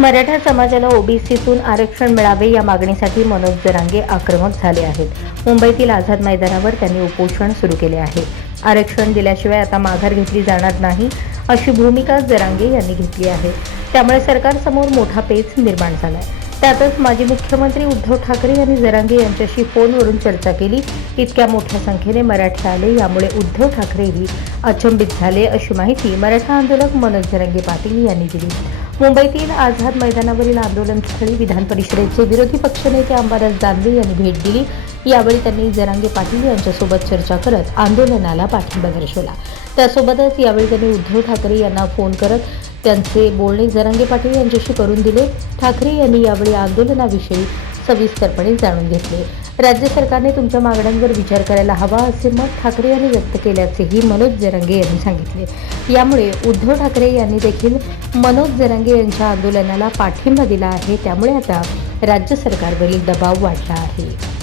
मराठा समाजाला ओबीसीतून आरक्षण मिळावे या मागणीसाठी मनोज जरांगे आक्रमक झाले आहेत. मुंबईतील आझाद मैदानावर त्यांनी उपोषण सुरू केले आहे. आरक्षण दिल्याशिवाय आता माघार घेतली जाणार नाही अशी भूमिका जरांगे यांनी घेतली आहे. त्यामुळे सरकारसमोर मोठा पेच निर्माण झालाय. त्यातच माजी मुख्यमंत्री उद्धव ठाकरे यांनी जरांगे यांच्याशी फोनवरून चर्चा केली. इतक्या मोठ्या संख्येने मराठे आले यामुळे उद्धव ठाकरेही अचंबित झाले अशी माहिती मराठा आंदोलक मनोज जरांगे पाटील यांनी दिली. मुंबईतील आझाद मैदानावरील आंदोलनस्थळी विधान परिषदेचे विरोधी पक्षनेते अंबादास दानवे यांनी भेट दिली. यावेळी त्यांनी जरांगे पाटील यांच्यासोबत चर्चा करत आंदोलनाला पाठिंबा दर्शवला. त्यासोबतच यावेळी त्यांनी उद्धव ठाकरे यांना फोन करत त्यांचे बोलणे जरांगे पाटील यांच्याशी करून दिले. ठाकरे यांनी यावेळी आंदोलनाविषयी सविस्तरपणे जाणून घेतले. राज्य सरकारने तुमच्या मागण्यांवर विचार करायला हवा असे मत ठाकरे यांनी व्यक्त केल्याचेही मनोज जरांगे यांनी सांगितले. यामुळे उद्धव ठाकरे यांनी देखील मनोज जरांगे यांच्या आंदोलनाला पाठिंबा दिला आहे. त्यामुळे आता राज्य सरकारवरील दबाव वाढला आहे.